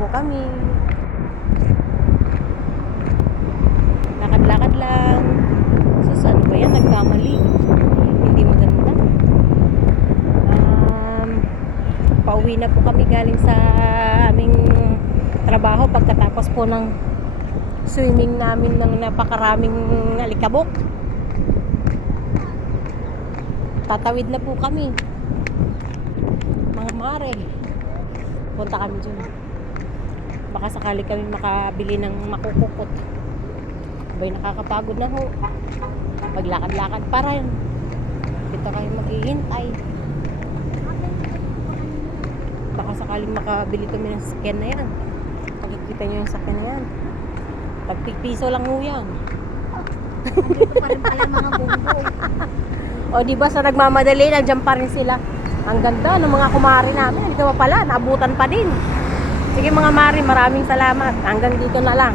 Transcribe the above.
po kami. Lakad-lakad lang. So, saan ba yan? Nagkamali. Hindi maganda. Pauwi na po kami galing sa aming trabaho pagkatapos po ng swimming namin ng napakaraming alikabok. Tatawid na po kami. Mga mare. Punta kami dyan. Baka sakali kami makabili ng makukukot. Abay, nakakapagod na ho. Maglakad-lakad pa rin. Dito kayo maghihintay. Baka sakaling makabili kami ng sakyan na yan. Pagkikita nyo yung sakyan na yan. Tagpipiso lang ho yan. Andito pa rin pala mga bumbong. O diba sa nagmamadali, nandiyan pa rin sila. Ang ganda ng mga kumari namin. Dito pa pala, naabutan pa din. Sige mga mari, maraming salamat. Hanggang dito na lang.